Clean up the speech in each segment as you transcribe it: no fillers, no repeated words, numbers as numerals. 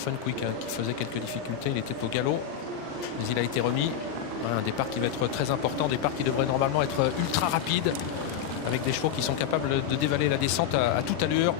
Fun Quick qui faisait quelques difficultés. Il était au galop, mais il a été remis. Un départ qui va être très important, départ qui devrait normalement être ultra rapide, avec des chevaux qui sont capables de dévaler la descente à toute allure.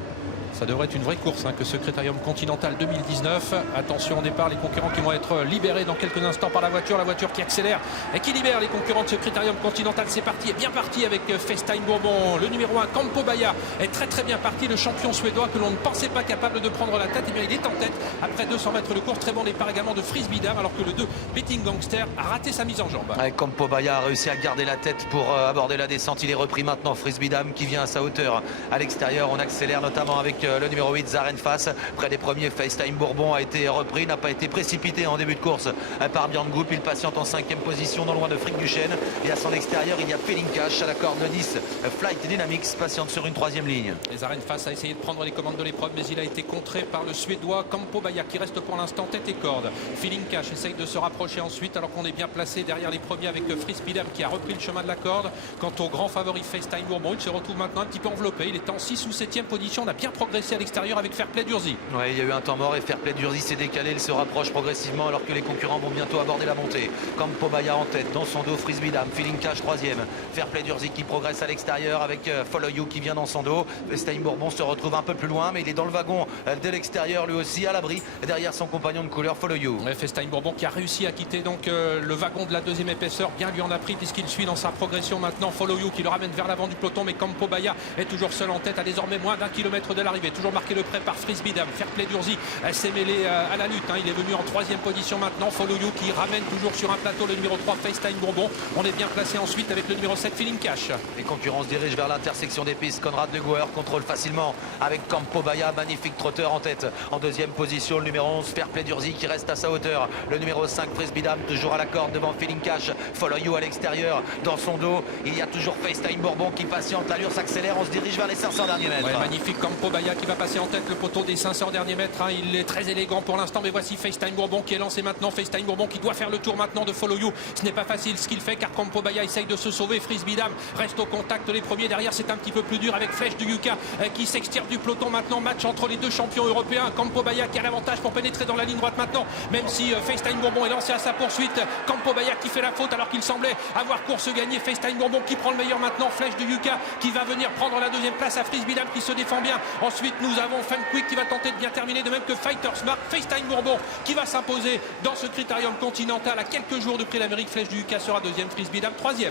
Ça devrait être une vraie course que ce Critérium Continental 2019. Attention au départ, les concurrents qui vont être libérés dans quelques instants par la voiture qui accélère et qui libère les concurrents de ce Critérium Continental. C'est parti, est bien parti avec FaceTime Bourbon. Le numéro 1, Campo Baia, est très bien parti. Le champion suédois que l'on ne pensait pas capable de prendre la tête, et bien il est en tête après 200 mètres de course. Très bon départ également de Frisbee Dam, alors que le 2, Betting Gangster, a raté sa mise en jambe. Campo Baia a réussi à garder la tête pour aborder la descente. Il est repris maintenant. Frisbee Dam qui vient à sa hauteur à l'extérieur. On accélère notamment avec le numéro 8, Zarenfass. Près des premiers, FaceTime Bourbon a été repris, n'a pas été précipité en début de course par Björn Group. Il patiente en 5e position, non loin de Frick Duchesne. Et à son extérieur, il y a Feeling Cash à la corde 10. Flight Dynamics patiente sur une 3e ligne. Zarenfass a essayé de prendre les commandes de l'épreuve, mais il a été contré par le Suédois Campo Baia qui reste pour l'instant tête et corde. Feeling Cash essaye de se rapprocher ensuite, alors qu'on est bien placé derrière les premiers avec Frisbee Dam qui a repris le chemin de la corde. Quant au grand favori FaceTime Bourbon, il se retrouve maintenant un petit peu enveloppé. Il est en 6 ou 7e position. On a bien progressé à l'extérieur avec Fairplay d'Urzy. Oui, il y a eu un temps mort et Fairplay d'Urzy s'est décalé. Il se rapproche progressivement alors que les concurrents vont bientôt aborder la montée. Campo Baia en tête, dans son dos Frisbee Dam, Feeling Cash 3e. Fairplay d'Urzy qui progresse à l'extérieur avec Follow You qui vient dans son dos. FaceTime Bourbon se retrouve un peu plus loin, mais il est dans le wagon de l'extérieur lui aussi, à l'abri derrière son compagnon de couleur Follow You. Ouais, FaceTime Bourbon qui a réussi à quitter donc le wagon de la 2e épaisseur. Bien lui en a pris puisqu'il suit dans sa progression maintenant Follow You qui le ramène vers l'avant du peloton, mais Campo Baia est toujours seul en tête à désormais moins d'1 kilomètre de l'arrivée. Toujours marqué le prêt par Frisbee Dam. Fairplay d'Urzy s'est mêlé à la lutte. Il est venu en 3e position maintenant. Follow You qui ramène toujours sur un plateau le numéro 3 FaceTime Bourbon. On est bien placé ensuite avec le numéro 7 Feeling Cash. Les concurrents se dirigent vers l'intersection des pistes. Conrad Le Gouwer contrôle facilement avec Campo Baia, magnifique trotteur en tête. En 2e position, le numéro 11 Fairplay d'Urzy qui reste à sa hauteur. Le numéro 5 Frisbee Dam toujours à la corde devant Feeling Cash. Follow You à l'extérieur. Dans son dos, il y a toujours FaceTime Bourbon qui patiente. L'allure s'accélère. On se dirige vers les 500 derniers mètres. Ouais, magnifique Campo Baia qui va passer en tête le poteau des 500 derniers mètres. Il est très élégant pour l'instant, mais voici FaceTime Bourbon qui est lancé maintenant. FaceTime Bourbon qui doit faire le tour maintenant de Follow You. Ce n'est pas facile ce qu'il fait car Campo Baia essaye de se sauver. Frisbee Dam reste au contact. Les premiers derrière, c'est un petit peu plus dur avec Flèche du Yucca qui s'extire du peloton maintenant. Match entre les deux champions européens. Campo Baia qui a l'avantage pour pénétrer dans la ligne droite maintenant, même si FaceTime Bourbon est lancé à sa poursuite. Campo Baia qui fait la faute alors qu'il semblait avoir course gagnée. FaceTime Bourbon qui prend le meilleur maintenant. Flèche du Yucca qui va venir prendre la 2e place à Frisbee Dam qui se défend bien. Ensuite, nous avons Fun Quick qui va tenter de bien terminer, de même que Fighter Smart. FaceTime Bourbon qui va s'imposer dans ce Critérium Continental à quelques jours de Prix d'Amérique. Flèche du Yucca sera 2e, Frisbee Dam 3e.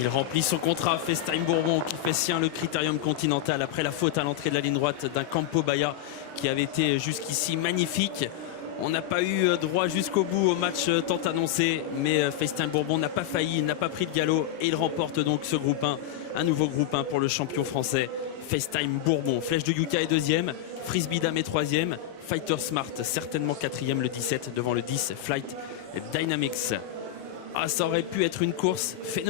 Il remplit son contrat, FaceTime Bourbon qui fait sien le Critérium Continental après la faute à l'entrée de la ligne droite d'un Campo Baia qui avait été jusqu'ici magnifique. On n'a pas eu droit jusqu'au bout au match tant annoncé, mais FaceTime Bourbon n'a pas failli, n'a pas pris de galop et il remporte donc ce groupe 1, un nouveau groupe 1 pour le champion français. FaceTime Bourbon, Flèche de Yucca est 2e, Frisbee Dam est 3e, Fighter Smart certainement 4e, le 17 devant le 10 Flight Dynamics. Ah, ça aurait pu être une course phénoménale.